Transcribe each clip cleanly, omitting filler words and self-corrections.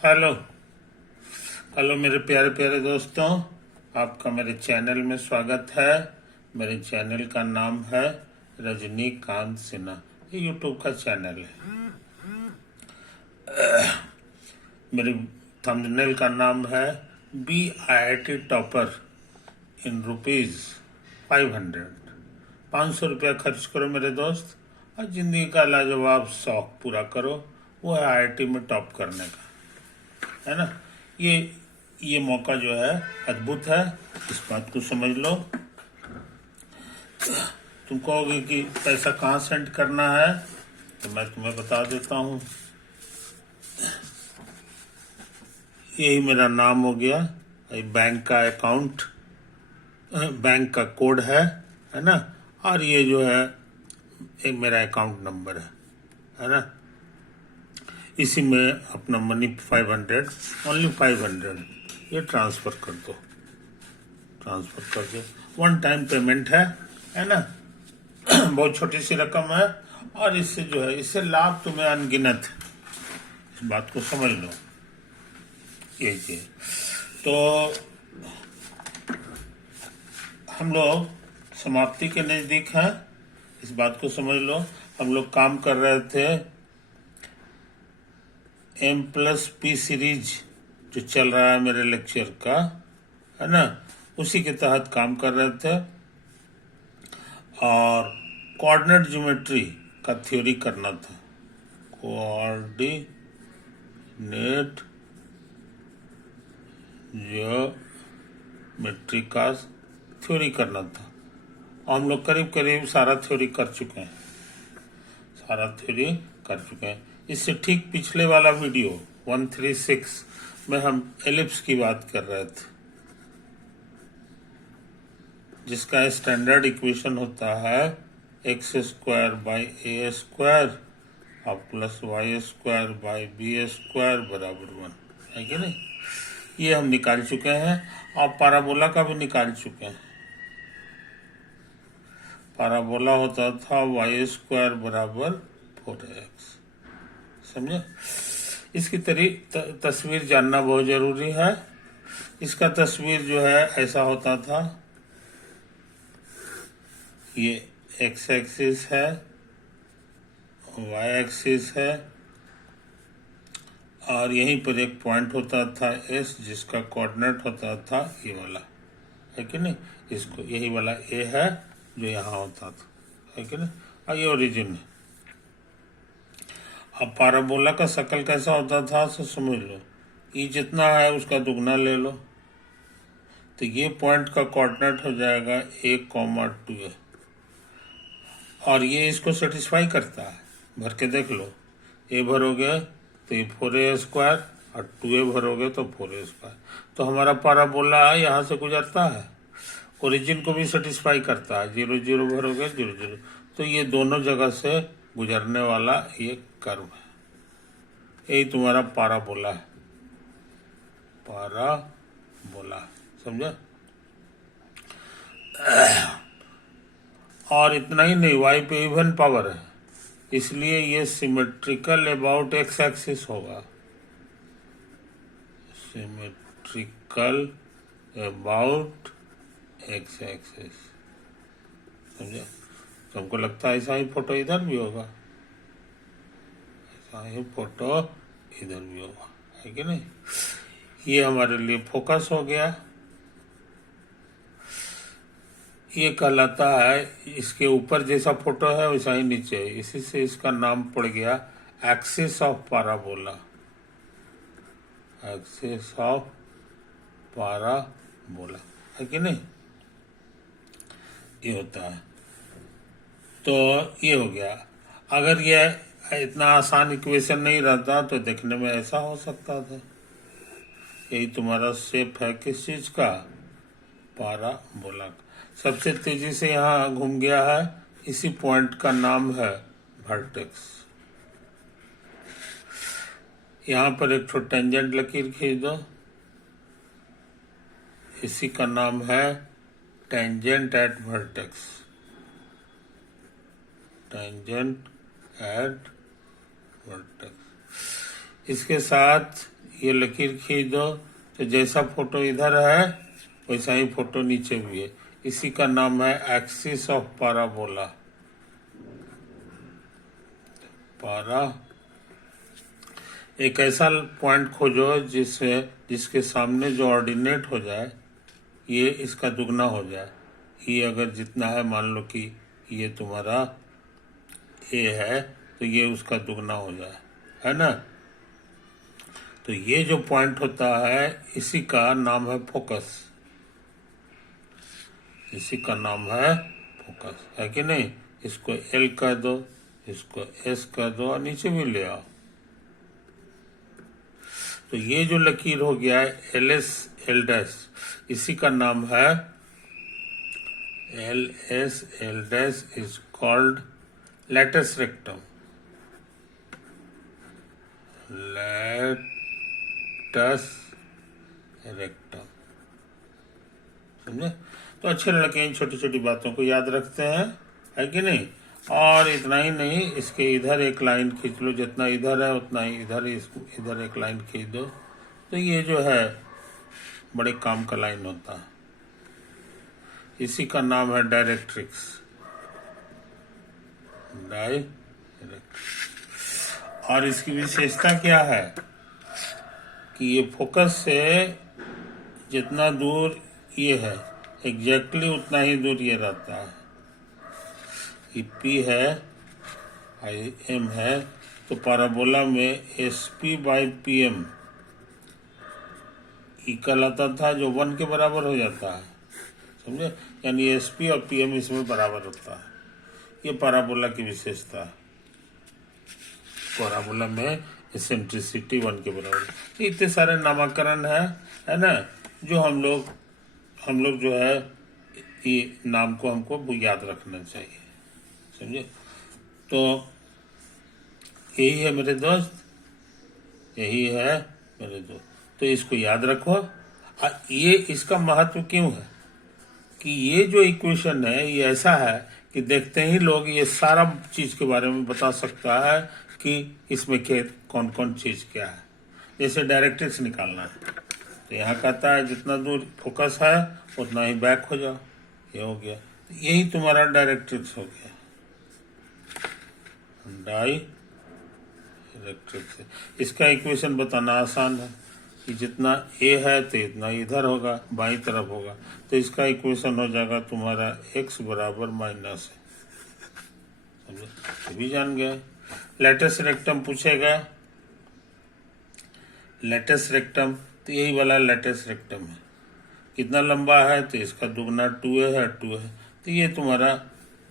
Hello. Hello मेरे प्यारे प्यारे दोस्तों, आपका मेरे चैनल में स्वागत है। मेरे चैनल का नाम है रजनीकांत सिन्हा। ये यूट्यूब का चैनल है। मेरे थंबनेल का नाम है BIT टॉपर इन रुपीज 500। 500 रुपया खर्च करो मेरे दोस्त, और जिंदगी का लाजवाब शौक पूरा करो। वो है IIT में टॉप करने का, है ना। ये ये मौका जो है अद्भुत है, इस बात को समझ लो। तुम कहोगे कि पैसा कहाँ सेंड करना है, तो मैं तुम्हें बता देता हूँ। यही मेरा नाम हो गया, ये बैंक का अकाउंट, बैंक का कोड है ना। और ये जो है एक मेरा अकाउंट नंबर है ना। इसी में अपना मनी 500, ओनली 500 ये ट्रांसफ़र कर दो। ट्रांसफ़र कर दो, वन टाइम पेमेंट है ना। बहुत छोटी सी रकम है, और इससे जो है इससे लाभ तुम्हें अनगिनत है। इस बात को समझ लो। ये चीज तो हम लोग समाप्ति के नज़दीक हैं, इस बात को समझ लो। हम लोग काम कर रहे थे M+P सीरीज जो चल रहा है मेरे लेक्चर का, है ना, उसी के तहत काम कर रहे थे। और कोऑर्डिनेट ज्योमेट्री का थ्योरी करना था। कोऑर्डिनेट ज्योमेट्री का थ्योरी करना था, और हम लोग करीब करीब सारा थ्योरी कर चुके हैं। इससे ठीक पिछले वाला वीडियो 136 में हम एलिप्स की बात कर रहे थे, जिसका स्टैंडर्ड इक्वेशन होता है x² / a² और +y² / b² बराबर 1, है कि नहीं। ये हम निकाल चुके हैं, और पाराबोला का भी निकाल चुके हैं। पाराबोला होता था y² बराबर 4x, समझे। इसकी तस्वीर जानना बहुत जरूरी है। इसका तस्वीर जो है ऐसा होता था, ये x एक्सिस है, y एक्सिस है, और यहीं पर एक पॉइंट होता था S, जिसका कोऑर्डिनेट होता था ये वाला, है कि नहीं। इसको यही वाला A है जो यहाँ होता था, है कि नहीं। और ये ओरिजिन है। अब पाराबोला का शक्ल कैसा होता था तो समझ लो, ये जितना है उसका दुगना ले लो, तो ये पॉइंट का कोऑर्डिनेट हो जाएगा 1, 2 और ये इसको सेटिस्फाई करता है। भर के देख लो, A भरोगे तो ये 4a² और 2a भरोगे तो 4a²। तो हमारा पाराबोला यहाँ से गुजरता है, ओरिजिन को भी सेटिस्फाई करता है। 0, 0 भरोगे 0, 0, तो ये दोनों जगह से गुजरने वाला ये कर्व है। यही तुम्हारा पाराबोला है, पाराबोला, समझा। और इतना ही नहीं, y पे इवन पावर है, इसलिए ये सिमेट्रिकल अबाउट x एक्सिस होगा। सिमेट्रिकल अबाउट x एक्सिस, समझा। तुमको लगता है ऐसा ही फोटो इधर भी होगा, ऐसा ही फोटो इधर भी होगा, है कि नहीं। ये हमारे लिए फोकस हो गया। ये कहलाता है, इसके ऊपर जैसा फोटो है वैसा ही नीचे है, इसी से इसका नाम पड़ गया axis of parabola. Axis of parabola, है कि नहीं। ये होता है। तो ये हो गया। अगर ये इतना आसान इक्वेशन नहीं रहता तो देखने में ऐसा हो सकता था। यही तुम्हारा शेप है किस चीज का, पाराबोला का। सबसे तेजी से यहाँ घूम गया है, इसी पॉइंट का नाम है वर्टेक्स। यहाँ पर एक टेंजेंट लकीर खींच दो, इसी का नाम है tangent at vertex. Tangent at vertex. इसके साथ ये लकीर खींच दो तो जैसा फोटो इधर है वैसा ही फोटो नीचे भी है। इसी का नाम है एक्सिस ऑफ पाराबोला। पारा एक ऐसा पॉइंट खोजो जिसके सामने जो ऑर्डिनेट हो जाए ये इसका दुगना हो जाए। ये अगर जितना है, मान लो कि ये तुम्हारा ए है तो ये उसका दुगना हो जाए, है ना। तो ये जो पॉइंट होता है इसी का नाम है फोकस। इसी का नाम है फोकस, है कि नहीं। इसको एल कह दो, इसको एस कह दो और नीचे भी ले आओ। तो ये जो लकीर हो गया है एल एस एल डैश, इसी का नाम है L S L dash is called lattice rectum. Lattice rectum, समझे। तो अच्छे लड़के इन छोटी छोटी बातों को याद रखते हैं, है कि नहीं। और इतना ही नहीं, इसके इधर एक लाइन खींच लो, जितना इधर है उतना ही इधर, इधर एक लाइन खींच दो। तो ये जो है बड़े काम का लाइन होता है। इसी का नाम है डायरेक्ट्रिक्स। डायरेक्ट्रिक्स। और इसकी विशेषता क्या है कि ये फोकस से जितना दूर ये है एग्जैक्टली उतना ही दूर ये रहता है। ये पी है, आई एम है, तो पाराबोला में S P by P M कहलाता था, जो 1 के बराबर हो जाता है, समझे। यानी एस पी और पी एम इसमें बराबर होता है। ये पाराबोला की विशेषता है। पाराबोला में एसेंट्रिसिटी 1 के बराबर। तो इतने सारे नामकरण है ना, जो हम लोग जो है ये नाम को हमको याद रखना चाहिए, समझे। तो यही है मेरे दोस्त, यही है मेरे दोस्त। तो इसको याद रखो। ये इसका महत्व क्यों है कि ये जो इक्वेशन है ये ऐसा है कि देखते ही लोग ये सारा चीज के बारे में बता सकता है कि इसमें कौन कौन चीज क्या है। जैसे डायरेक्ट्रिक्स निकालना है तो यहाँ कहता है जितना दूर फोकस है उतना ही बैक हो जाओ, ये हो गया। तो यही तुम्हारा डायरेक्ट्रिक्स हो गया, डायरेक्ट्रिक्स। इसका इक्वेशन बताना आसान है कि जितना ए है तो इतना इधर होगा, बाई तरफ होगा। तो इसका इक्वेशन हो जाएगा तुम्हारा x बराबर माइनस है, समझे। ये भी जान गए। लैटिस रेक्टम पूछेगा, लैटिस रेक्टम तो यही वाला लैटिस रेक्टम है। कितना लंबा है तो इसका दुगना 2a है, 2 है। तो ये तुम्हारा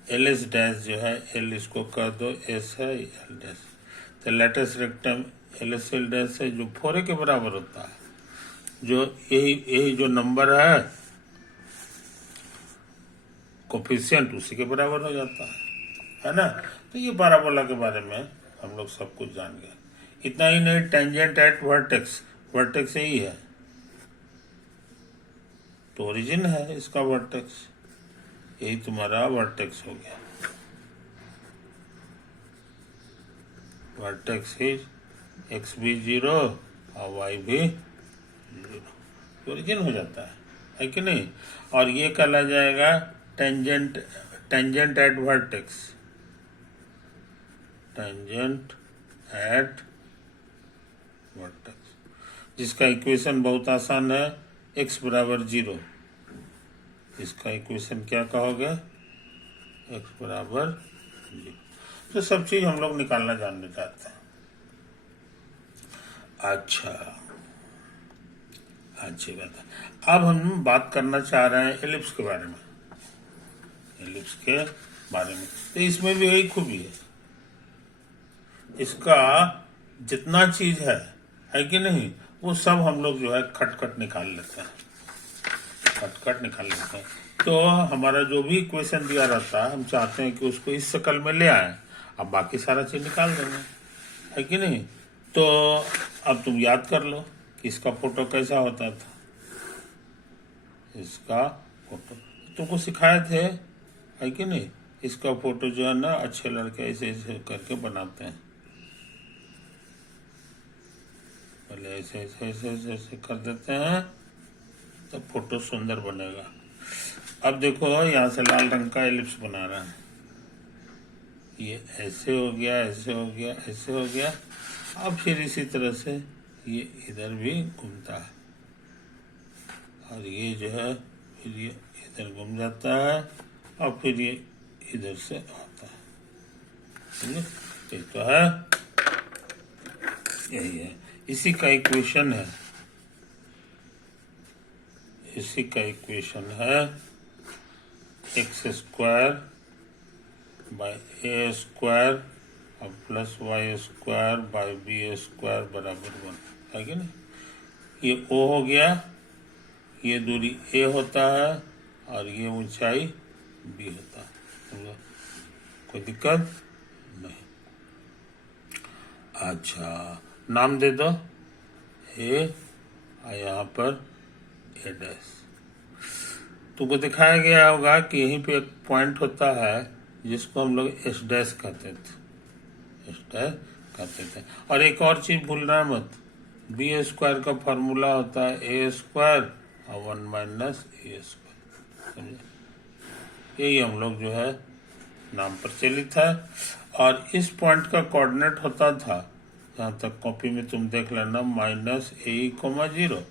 एल एस डैश जो है, एल इसको कर दो, एस है एल डैश। तो lattice rectum L S L dash है जो 4a के बराबर होता है। जो यही जो नंबर है कोफिशिएंट उसी के बराबर हो जाता है ना। तो ये पैराबोला के बारे में हम लोग सब कुछ जान गए। इतना ही नहीं, टेंजेंट एट वर्टेक्स, वर्टेक्स यही है तो ओरिजिन है इसका वर्टेक्स, यही तुम्हारा वर्टेक्स हो गया। वर्टेक्स इज एक्स भी 0 और वाई भी 0, ओरिजिन हो जाता है कि नहीं। और ये कहला जाएगा tangent at vertex, tangent at vertex, जिसका इक्वेशन बहुत आसान है, x बराबर 0। इसका इक्वेशन क्या कहोगे, x बराबर 0। तो सब चीज हम लोग निकालना जानना चाहते हैं। अच्छा, अच्छी बात है। अब हम बात करना चाह रहे हैं एलिप्स के बारे में, एलिप्स के बारे में। तो इसमें भी यही खूबी है, इसका जितना चीज है कि नहीं, वो सब हम लोग जो है खटखट निकाल लेते हैं, खटखट निकाल लेते हैं। तो हमारा जो भी इक्वेशन दिया रहता है हम चाहते हैं कि उसको इस शक्ल में ले आए, अब बाकी सारा चीज निकाल देंगे, है कि नहीं। तो अब तुम याद कर लो कि इसका फोटो कैसा होता था। इसका फोटो तुमको सिखाए थे, है कि नहीं। इसका फोटो जो है ना अच्छे लड़के ऐसे ऐसे करके बनाते हैं, पहले ऐसे ऐसे ऐसे ऐसे ऐसे कर देते हैं तो फोटो सुंदर बनेगा। अब देखो यहाँ से लाल रंग का एलिप्स बना रहा है, ये ऐसे हो गया, ऐसे हो गया, ऐसे हो गया। अब फिर इसी तरह से ये इधर भी घूमता है और ये जो है फिर ये इधर घूम जाता है और फिर ये इधर से आता है। ठीक तो है, यही है, इसी का इक्वेशन है, इसी का इक्वेशन है x square by a square और plus y square by b square बराबर 1 है कि नहीं। ये ओ हो गया, ये दूरी ए होता है और ये ऊंचाई बी होता है, कोई दिक्कत नहीं। अच्छा, नाम दे दो ए और यहाँ पर ए डैश। तुमको दिखाया गया होगा कि यहीं पे एक पॉइंट होता है जिसको हम लोग एस डैश कहते थे, एस डैश कहते थे। और एक और चीज भूलना मत, बी स्क्वायर का फॉर्मूला होता है ए स्क्वायर और 1 माइनस ए स्क्वायर, समझे। यही हम लोग जो है नाम प्रचलित है। और इस पॉइंट का कोऑर्डिनेट होता था, जहाँ तक कॉपी में तुम देख लेना, -a,0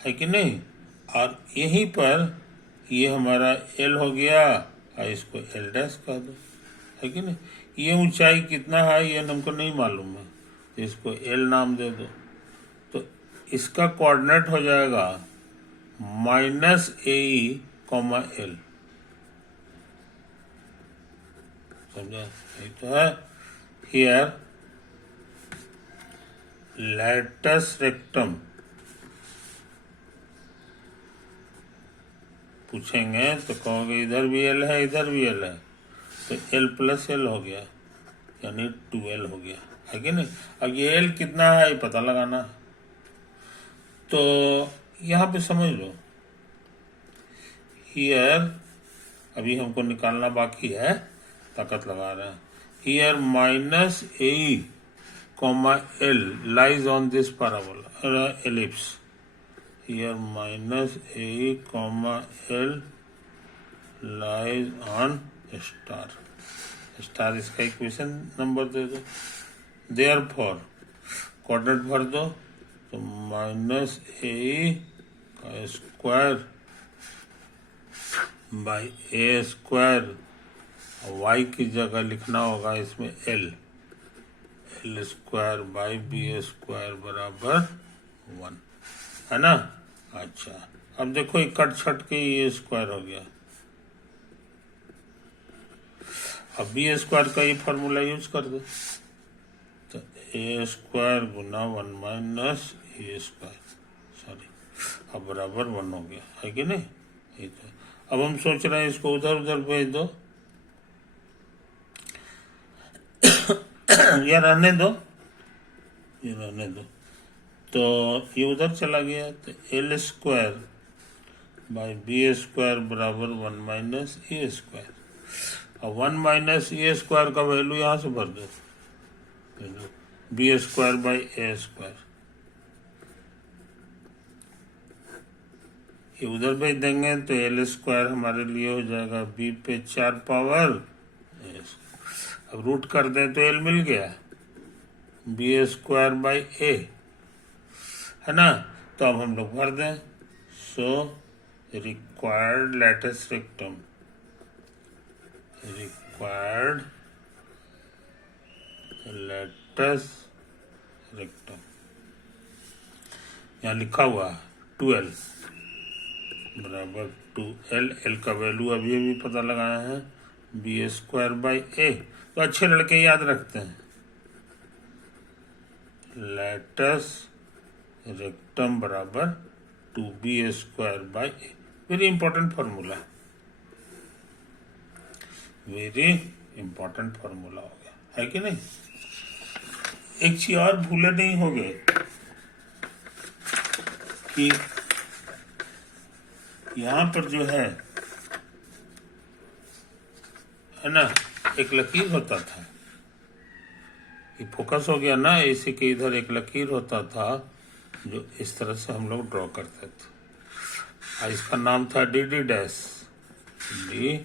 है कि नहीं। और यहीं पर ये हमारा एल हो गया और इसको एल डैश कह दो, है कि नहीं। ये ऊंचाई कितना है ये हमको नहीं मालूम है, तो इसको एल नाम दे दो। तो इसका कोऑर्डिनेट हो जाएगा -AE, एल, समझा। यही तो है। हियर लैटस रेक्टम पूछेंगे तो कहोगे इधर भी एल है, इधर भी एल है, तो एल प्लस एल हो गया, यानी 2L हो गया, है कि नहीं। अब ये एल कितना है ये पता लगाना है, तो यहाँ पे समझ लो, हियर अभी हमको निकालना बाकी है, ताकत लगा रहे हैं। Here -AE, L lies on this parabola ellipse. Here -AE, L lies on star. Star इसका इक्वेशन नंबर दे दो। देयरफॉर कोऑर्डिनेट भर दो, तो -AE का square by A square, Y की जगह लिखना होगा इसमें L square by B square बराबर 1, है ना। अच्छा, अब देखो ये कट छट के ये स्क्वायर हो गया। अब बी स्क्वायर का ये फार्मूला यूज कर दो, तो ए स्क्वायर गुना 1 माइनस ए स्क्वायर, सॉरी, अब बराबर 1 हो गया, है कि नहीं। ये तो अब हम सोच रहे हैं इसको उधर उधर भेज दो, ये रहने दो, ये रहने दो, तो ये उधर चला गया, तो L square by B square बराबर 1 माइनस ए स्क्वायर। और 1 माइनस ए स्क्वायर का वैल्यू यहाँ से भर दो, B square by A square, ये उधर भेज देंगे तो एल स्क्वायर हमारे लिए हो जाएगा बी पे 4 पावर। अब रूट कर दें तो एल मिल गया, बी स्क्वायर बाई ए, है ना। तो अब हम लोग भर दें, so required lattice rectum, required lattice rectum, यहाँ लिखा हुआ 2L बराबर 2L, एल का वैल्यू अभी अभी पता लगाया है, बी स्क्वायर बाई ए। तो अच्छे लड़के याद रखते हैं, लैटिस रेक्टम बराबर 2B square by A. Very important formula, very important formula हो गया, है कि नहीं। एक चीज और भूले नहीं हो गए कि यहाँ पर जो है ना, एक लकीर होता था, ये फोकस हो गया ना, इसी के इधर एक लकीर होता था जो इस तरह से हम लोग ड्रॉ करते थे। और इसका नाम था D D dash, D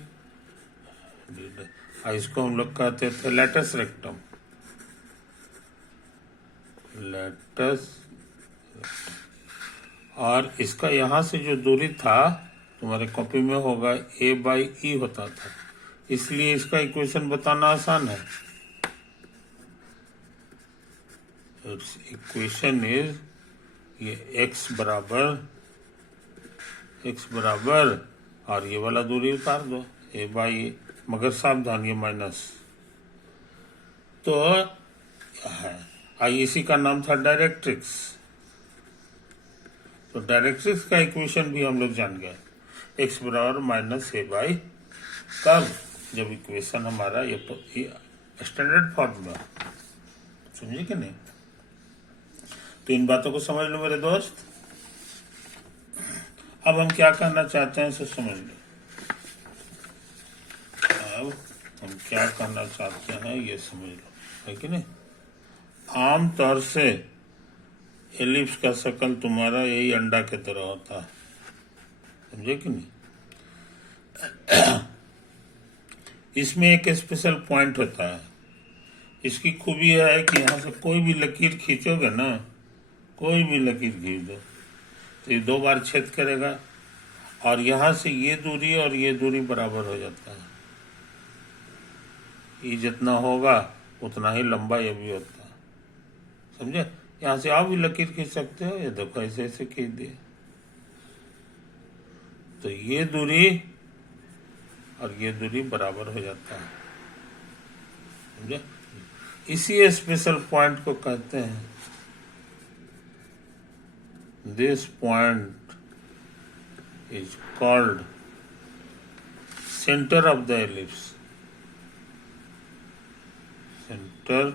D dash. और इसको हम लोग कहते थे लेटस रेक्टम, लेटस। और इसका यहाँ से जो दूरी था तुम्हारे कॉपी में होगा ए बाई ई होता था, इसलिए इसका इक्वेशन बताना आसान है। इट्स इक्वेशन इज ये x बराबर और ये वाला दूरी उतार दो ए बाई ए, मगर सावधान ये माइनस तो है। आई इसी का नाम था डायरेक्ट्रिक्स। तो डायरेक्ट्रिक्स का इक्वेशन भी हम लोग जान गए, x बराबर माइनस ए बाई, तब जब इक्वेशन हमारा ये स्टैंडर्ड फॉर्म में, समझे कि नहीं? तो इन बातों को समझ लो मेरे दोस्त। अब हम क्या कहना चाहते हैं इसे समझ लो। अब हम क्या कहना चाहते हैं ये समझ लो, है कि नहीं? आम तौर से एलिप्स का शक्ल तुम्हारा यही अंडा की तरह होता है, समझे कि नहीं? इसमें एक स्पेशल पॉइंट होता है। इसकी खूबी है कि यहाँ से कोई भी लकीर खींचोगे ना, कोई भी लकीर खींच दो तो ये 2 बार छेद करेगा, और यहाँ से ये दूरी और ये दूरी बराबर हो जाता है। ये जितना होगा उतना ही लंबा ये भी होता है, समझे? यहाँ से आप भी लकीर खींच सकते हो, ये देखो ऐसे ऐसे खींच दिए तो ये दूरी और ये दूरी बराबर हो जाता है, समझे? इसी स्पेशल पॉइंट को कहते हैं, this point is called centre of the ellipse, centre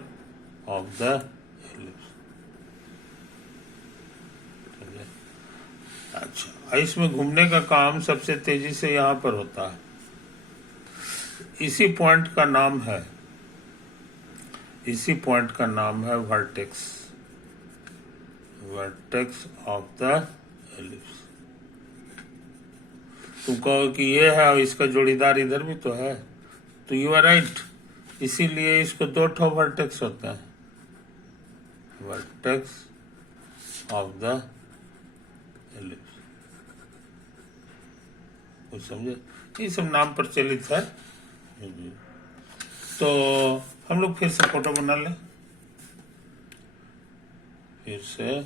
of the ellipse. अच्छा, इसमें घूमने का काम सबसे तेजी से यहाँ पर होता है। इसी पॉइंट का नाम है, इसी पॉइंट का नाम है vertex, vertex of the ellipse. तुम कहो कि ये है और इसका जोड़ीदार इधर भी तो है, तो यू आर राइट। इसीलिए इसको 2 ठो वर्टेक्स होता है, वर्टेक्स ऑफ द एलिप्स। कुछ समझे? ये सब नाम प्रचलित है। तो हम लोग फिर से फोटो बना लें, फिर से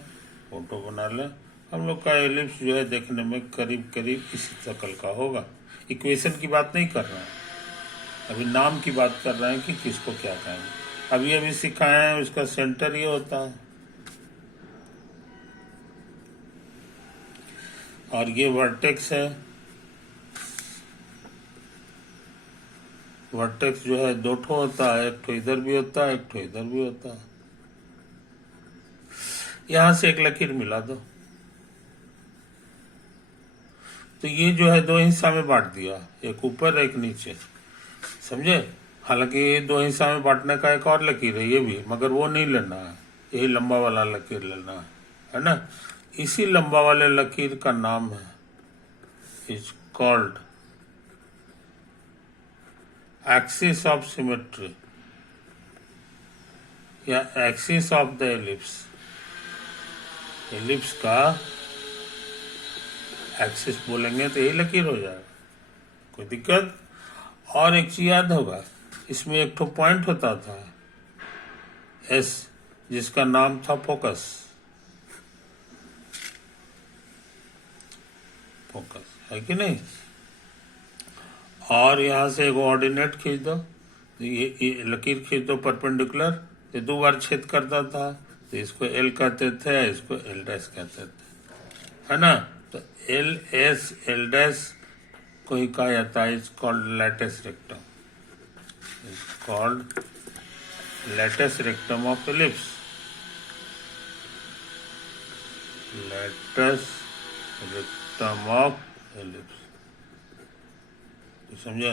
फोटो बना लें। हम लोग का एलिप्स जो है देखने में करीब करीब इसी शक्ल का होगा। इक्वेशन की बात नहीं कर रहे हैं, अभी नाम की बात कर रहे हैं कि किसको क्या कहेंगे। अभी सिखाए हैं उसका सेंटर ये होता है, और ये वर्टेक्स है। वर्टेक्स जो है 2 ठो होता है, एक ठो इधर भी होता है, एक ठो इधर भी होता है। यहां से एक लकीर मिला दो तो ये जो है 2 हिस्सा में बांट दिया, एक ऊपर एक नीचे, समझे? हालांकि 2 हिस्सा में बांटने का एक और लकीर है ये भी, मगर वो नहीं लेना है, यही लंबा वाला लकीर लेना है ना? इसी लंबा वाले लकीर का नाम है, is called axis of symmetry या axis of the ellipse. Ellipse का एक्सिस बोलेंगे तो यही लकीर हो जाएगा, कोई दिक्कत? और एक चीज याद होगा, इसमें एक ठो पॉइंट होता था एस, जिसका नाम था फोकस, फोकस है कि नहीं? और यहां से एक ऑर्डिनेट खींच दो, तो ये लकीर खींच दो परपेंडिकुलर, ये 2 बार छेद करता था, तो इसको एल कहते थे, इसको एल डैश कहते थे, है ना? तो एल एस एल डैश को ही कहा जाता है, is called lattice rectum, is called lattice rectum of ellipse, lattice rectum of ellipse, समझे?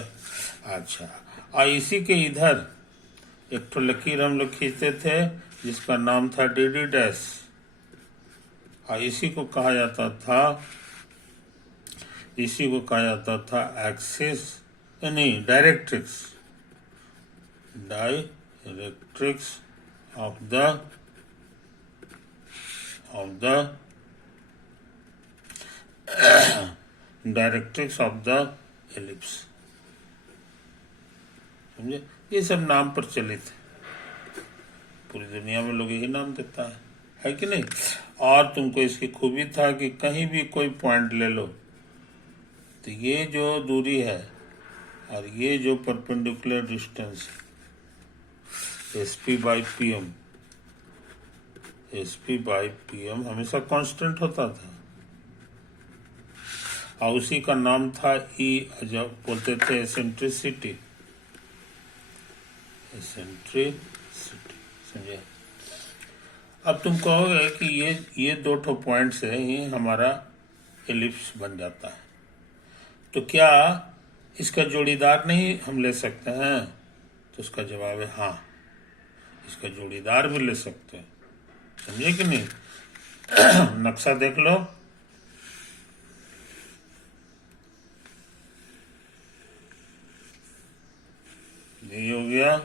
अच्छा, और इसी के इधर एक तो लकीर हम लोग खींचते थे जिसका नाम था डी डैश, और इसी को कहा जाता था एक्सिस, नहीं, directrix of the directrix of the ellipse. समझे? ये सब नाम प्रचलित है, पूरी दुनिया में लोग यही नाम देता है कि नहीं। और तुमको इसकी खूबी था कि कहीं भी कोई पॉइंट ले लो तो ये जो दूरी है और ये जो परपेंडिकुलर डिस्टेंस है, एसपी बाई पीएम हमेशा कांस्टेंट होता था, और उसी का नाम था ई, जब बोलते थे एसेंट्रिसिटी। समझे? अब तुम कहोगे कि ये दो ठो पॉइंट से ही हमारा एलिप्स बन जाता है, तो क्या इसका जोड़ीदार नहीं हम ले सकते हैं? तो उसका जवाब है हाँ, इसका जोड़ीदार भी ले सकते हैं। समझे कि नहीं? नक्शा देख लो, ये हो गया,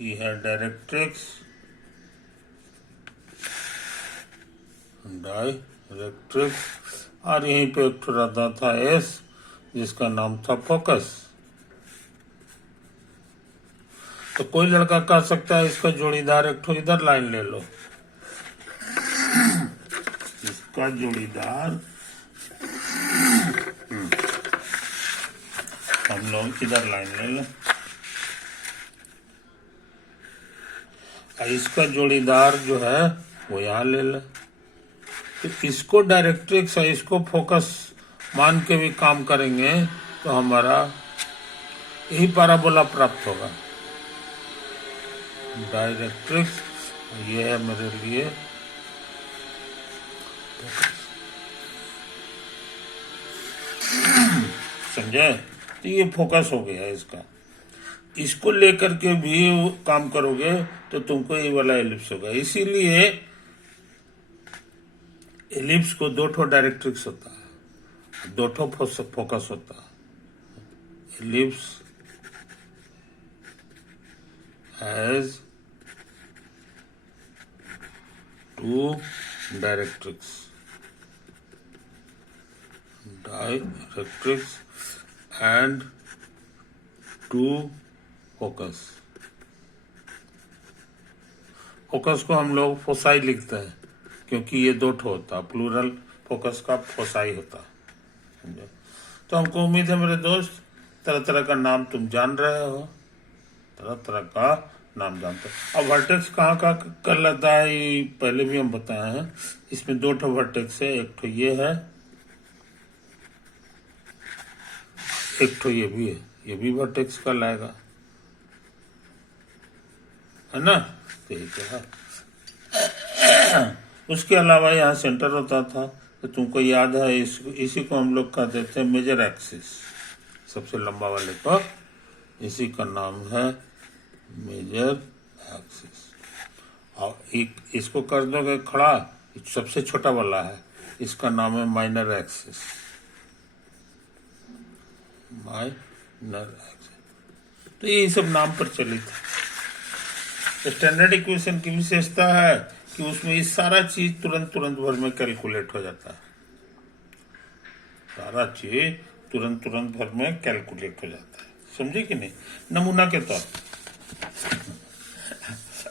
ये है डायरेक्ट्रिक्स, और यहीं पे एक रहता था एस जिसका नाम था फोकस। तो कोई लड़का कह सकता है इसका जोड़ीदार एक ठो इधर लाइन ले लो, इसका जोड़ीदार हम लोग इधर लाइन ले लो, और इसका जोड़ीदार जो है वो यहाँ ले लो। तो इसको डायरेक्ट्रिक्स और इसको फोकस मान के भी काम करेंगे तो हमारा यही पैराबोला प्राप्त होगा। डायरेक्ट्रिक्स ये है मेरे लिए समझे? तो ये फोकस हो गया इसका। इसको लेकर के भी काम करोगे तो तुमको ये वाला एलिप्स होगा। इसीलिए एलिप्स को दो ठो डायरेक्ट्रिक्स होता है, दो ठो फोकस होता है। Ellipse has two directrix and two focus. Focus को हम लोग फोसाई लिखते हैं क्योंकि ये दो ठो होता, प्लूरल फोकस का फोसाई होता। समझो? तो हमको उम्मीद है मेरे दोस्त, तरह तरह का नाम तुम जान रहे हो, तरह तरह का नाम जानते हो। अब वर्टेक्स कहाँ का कर लेता है ये पहले भी हम बताए हैं। इसमें दो ठो वर्टेक्स है, एक ठो ये है, एक ठो ये भी है, ये भी वर्टेक्स का लाएगा, है ना? तो ये क्या है। उसके अलावा यहाँ सेंटर होता था, तो तुमको याद है इसी को हम लोग कहते थे मेजर एक्सिस, सबसे लंबा वाले को, इसी का नाम है मेजर एक्सिस। और इसको कर दोगे खड़ा, सबसे छोटा वाला है, इसका नाम है माइनर एक्सिस। तो ये सब नाम पर चलित है। स्टैंडर्ड इक्वेशन की विशेषता है कि उसमें ये सारा चीज तुरंत भर में कैलकुलेट हो जाता है, सारा चीज तुरंत भर में कैलकुलेट हो जाता है। समझे कि नहीं? नमूना के तौर पर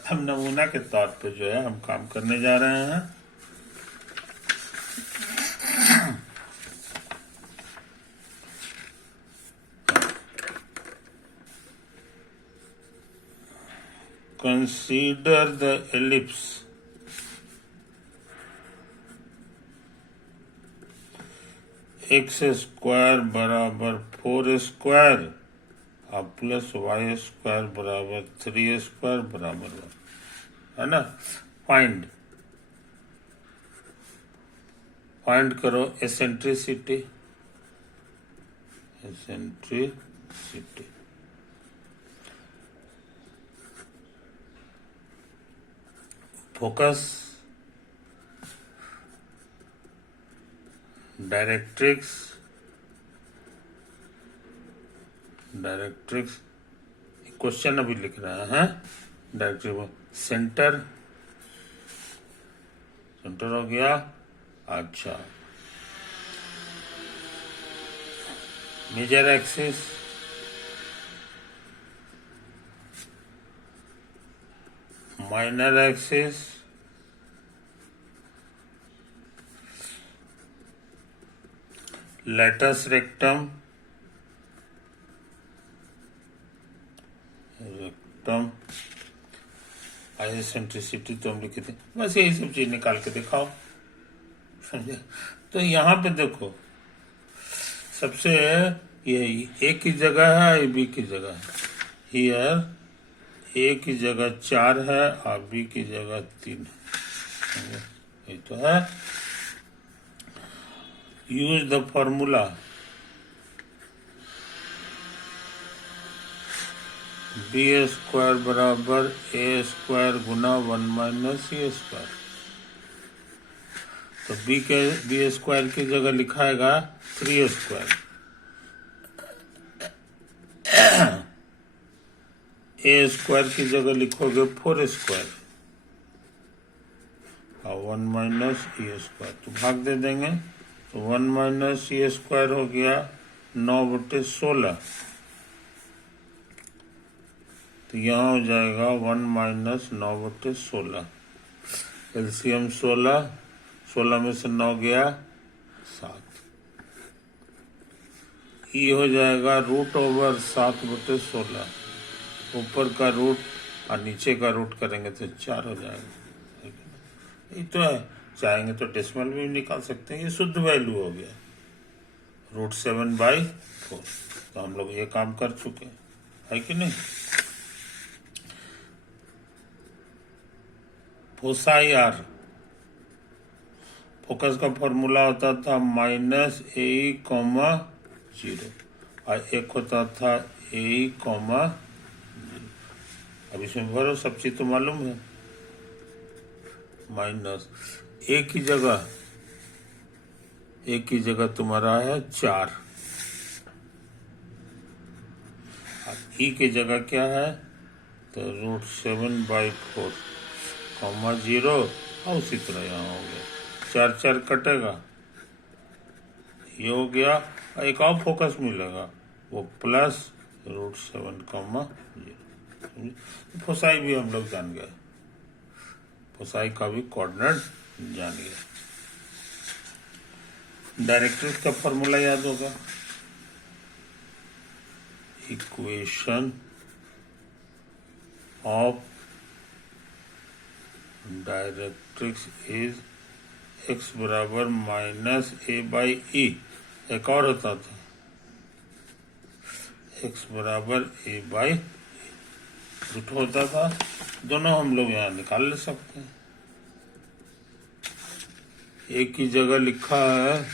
हम नमूना के तौर पे जो है हम काम करने जा रहे हैं। Consider the ellipse x square बराबर 4 स्क्वायर और प्लस y स्क्वायर बराबर 3 स्क्वायर बराबर 1, है ना? फाइंड करो एसेंट्रिसिटी। फोकस, डायरेक्ट्रिक्स, क्वेश्चन अभी लिख रहा है। डायरेक्ट्रिक्स, सेंटर हो गया। अच्छा, major axis, minor axis, latus rectum, eccentricity तो हम लिखे थे। बस यही सब चीज निकाल के दिखाओ, समझे। तो यहाँ पे देखो, सबसे ये ए की जगह है, ये बी की जगह है। हियर ए की जगह 4 है और बी की जगह 3 है। ये तो है। Use the formula B square बराबर ए स्क्वायर गुना 1 माइनस ए स्क्वायर। तो बी स्क्वायर की जगह लिखाएगा 3 स्क्वायर, ए स्क्वायर की जगह लिखोगे 4 स्क्वायर और 1 माइनस ए स्क्वायर। तो भाग दे देंगे, तो 1 माइनस ए स्क्वायर हो गया 9/16। तो यहाँ हो जाएगा 1 माइनस 9/16। एलसीएम 16 में से 9 गया 7। ये हो जाएगा √7/16। ऊपर का रूट और नीचे का रूट करेंगे तो 4 हो जाएगा। ये तो है, चाहेंगे तो डेसिमल भी निकाल सकते हैं। ये शुद्ध वैल्यू हो गया √7/4। तो हम लोग ये काम कर चुके हैं, है कि नहीं। फोसाई आर, फोकस का फॉर्मूला होता था -AE,0 और एक होता था AE,0। अब इसमें भरो, सब चीज तो मालूम है। माइनस ए की जगह तुम्हारा है 4 और ई की जगह क्या है, तो √7/4, 0 और उसी तरह यहाँ हो गया। 4 कटेगा, ये हो गया। एक और फोकस मिलेगा, वो प्लस √7,0। फोसाई भी हम लोग जान गए, फोसाई का भी कोऑर्डिनेट जान गए। डायरेक्ट्रिक्स का फॉर्मूला याद होगा, equation of directrix is x बराबर -A/E। एक और होता था x बराबर A/E, रूट होता था। दोनों हम लोग यहाँ निकाल ले सकते हैं। ए की जगह लिखा है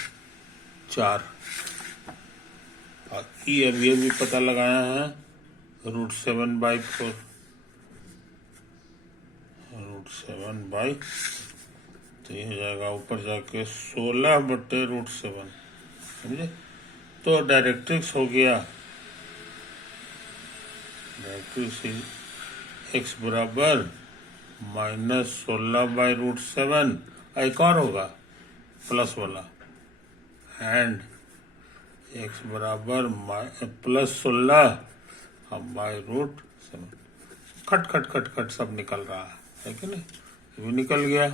4 और ई अब ये भी पता लगाया है √7/4, तो ये हो जाएगा ऊपर जाके 16/√7, समझे। तो डायरेक्ट्रिक्स हो गया, डायरेक्ट्रिक्स x बराबर -16/√7। एक और होगा प्लस वाला, एंड x बराबर +16/√7। खट सब निकल रहा है कि नहीं। ये भी निकल गया।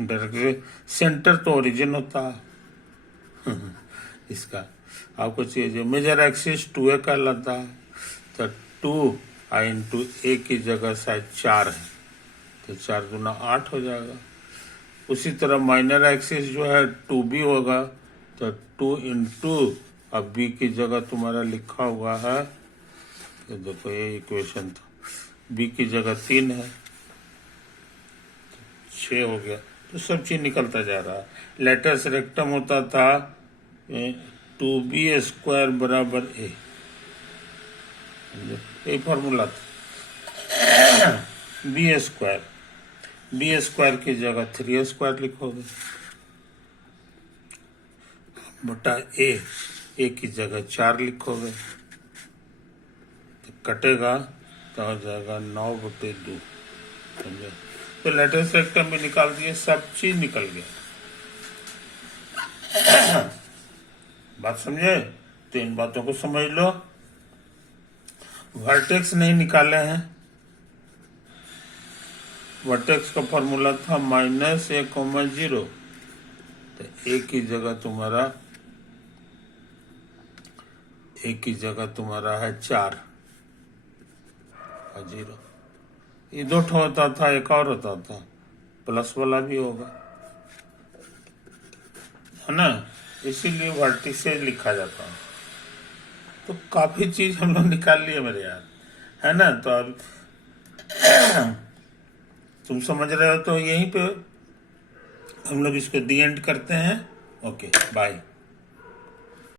डायरेक्ट सेंटर तो ओरिजिन होता है इसका। आपको चाहिए मेजर एक्सिस 2a कहलाता है, तो 2 इंटू ए की जगह शायद 4 है, तो 4 गुना 8 हो जाएगा। उसी तरह माइनर एक्सिस जो है 2b होगा, तो 2 इंटू अब बी की जगह तुम्हारा लिखा हुआ है, तो देखो ये इक्वेशन था, बी की जगह 3 है, 6 हो गया। तो सब चीज निकलता जा रहा है। लेटस रेक्टम होता था 2b² बराबर a, ये फॉर्मूला था। बी स्क्वायर की जगह 3a² लिखोगे बटा ए की जगह 4 लिखोगे तो कटेगा तो हो जाएगा 9/2। समझे? तो लेटेस्ट रेक्टम भी निकाल दिए, सब चीज निकल गया। बात समझे? तो इन बातों को समझ लो। वर्टेक्स नहीं निकाले हैं। वर्टेक्स का फॉर्मूला था -a,0। तो ए की जगह तुम्हारा है 4 और 0। ये 2 ठो होता था, एक और होता था, प्लस वाला भी होगा, है ना? इसीलिए वर्टिसेज लिखा जाता है। तो काफी चीज हम लोग निकाल लिए मेरे यार, है ना? तो अब तुम समझ रहे हो तो यहीं पे हम लोग इसको दी एंड करते हैं। Okay, bye.